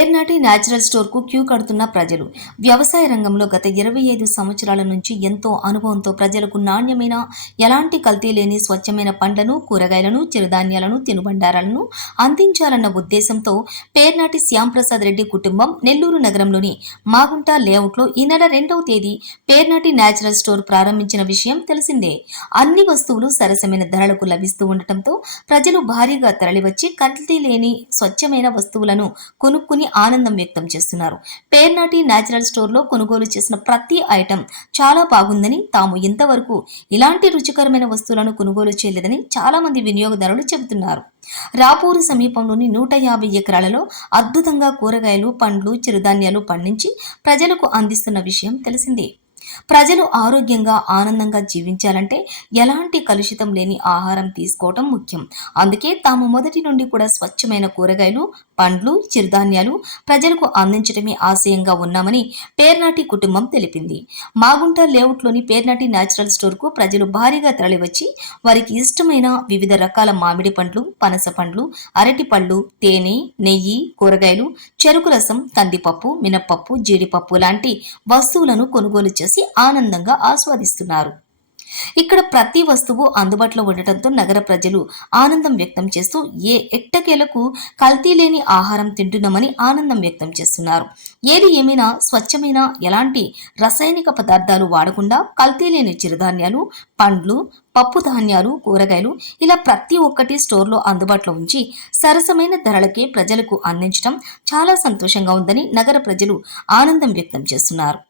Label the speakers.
Speaker 1: Pernati natural స్టోర్కు queue కడుతున్న ప్రజలు. వ్యవసాయ రంగంలో గత ఇరవై ఐదు సంవత్సరాల నుంచి ఎంతో అనుభవంతో ప్రజలకు నాణ్యమైన ఎలాంటి కల్తీ లేని స్వచ్ఛమైన పండ్లను కూరగాయలను చిరుధాన్యాలను తినుబండారాలను అందించాలన్న ఉద్దేశంతో పేర్నాటి శ్యాంప్రసాద్ రెడ్డి కుటుంబం నెల్లూరు నగరంలోని మాగుంట లేఅవుట్లో ఈ నెల రెండవ తేదీ పేర్నాటి న్యాచురల్ స్టోర్ ప్రారంభించిన విషయం తెలిసిందే. అన్ని వస్తువులు సరసమైన ధరలకు లభిస్తూ ఉండటంతో ప్రజలు భారీగా తరలివచ్చి కల్తీ లేని స్వచ్ఛమైన వస్తువులను కొనుక్కుని ఆనందం వ్యక్తం చేస్తున్నారు. పేర్నాటి న్యాచురల్ స్టోర్లో కొనుగోలు చేసిన ప్రతి ఐటెం చాలా బాగుందని తాము ఇంతవరకు ఇలాంటి రుచికరమైన వస్తువులను కొనుగోలు చేయలేదని చాలా మంది వినియోగదారులు చెబుతున్నారు. రాపూరు సమీపంలోని నూట యాభై ఎకరాలలో అద్భుతంగా కూరగాయలు పండ్లు చిరుధాన్యాలు పండించి ప్రజలకు అందిస్తున్న విషయం తెలిసిందే. ప్రజలు ఆరోగ్యంగా ఆనందంగా జీవించాలంటే ఎలాంటి కలుషితం లేని ఆహారం తీసుకోవటం ముఖ్యం. అందుకే తాము మొదటి నుండి కూడా స్వచ్ఛమైన కూరగాయలు పండ్లు చిరుధాన్యాలు ప్రజలకు అందించడమే ఆశయంగా ఉన్నామని పేర్నాటి కుటుంబం తెలిపింది. మాగుంట లేఅవుట్లోని పేర్నాటి న్యాచురల్ స్టోర్కు ప్రజలు భారీగా తరలివచ్చి వారికి ఇష్టమైన వివిధ రకాల మామిడి పండ్లు పనస పండ్లు అరటి పళ్ళు తేనె నెయ్యి కూరగాయలు చెరుకు రసం కందిపప్పు మినప్పప్పు జీడిపప్పు లాంటి వస్తువులను కొనుగోలు చేసి ఆనందంగా ఆస్వాదిస్తున్నారు. ఇక్కడ ప్రతి వస్తువు అందుబాటులో ఉండటంతో నగర ప్రజలు ఆనందం వ్యక్తం చేస్తూ ఏ ఎట్టకేలకు కల్తీ లేని ఆహారం తింటున్నామని ఆనందం వ్యక్తం చేస్తున్నారు. ఏది ఏమైనా స్వచ్ఛమైన ఎలాంటి రసాయనిక పదార్థాలు వాడకుండా కల్తీ లేని చిరుధాన్యాలు పండ్లు పప్పు ధాన్యాలు కూరగాయలు ఇలా ప్రతి ఒక్కటి స్టోర్లో అందుబాటులో ఉంచి సరసమైన ధరలకే ప్రజలకు అందించడం చాలా సంతోషంగా ఉందని నగర ప్రజలు ఆనందం వ్యక్తం చేస్తున్నారు.